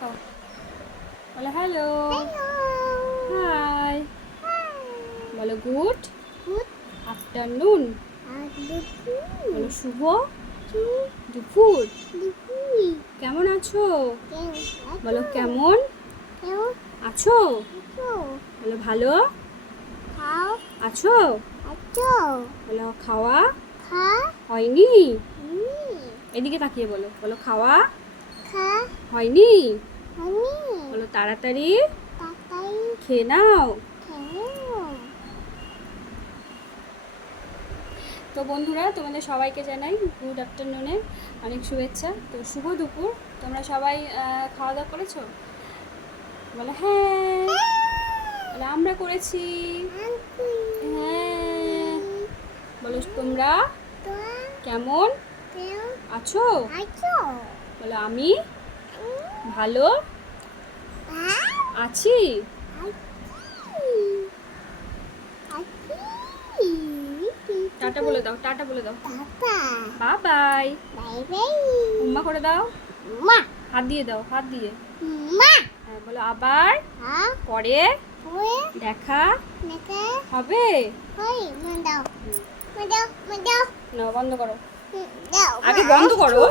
বলো hello. Hello. High. Hi. বলো good Good afternoon. afternoon. বলো শুভ To দুপুর। the week. কেমন আছো? Can বলো কেমন Hello. আছো? Hello. বলো ভালো How আছো? Hello. বলো খাওয়া Ka হয়নি। Ni. এদিকে তাকিয়ে বলো বলো খাওয়া Ka হয়নি। Honey. বলো তাড়াতাড়ি Tatai. খেয়ে নাও। Hello. তো বন্ধুরা, তোমাদের সবাইকে জানাই গুড আফটারনুনে অনেক শুভেচ্ছা। তো শুভ দুপুর। তোমরা সবাই খাওয়া দাওয়া করেছো? বলো হ্যাঁ। বলো আমরা করেছি। হ্যাঁ। বলো তোমরা কেমন আছো? বলো আমি ভালো আছি। টাটা বলে দাও, টাটা বলে দাও। Bye bye. উম্মা করে দাও, হাত দিয়ে দাও, হাত দিয়ে। হ্যাঁ বলো আবার পরে দেখা হবে। নাও বন্ধ করো, আগে বন্ধ করো।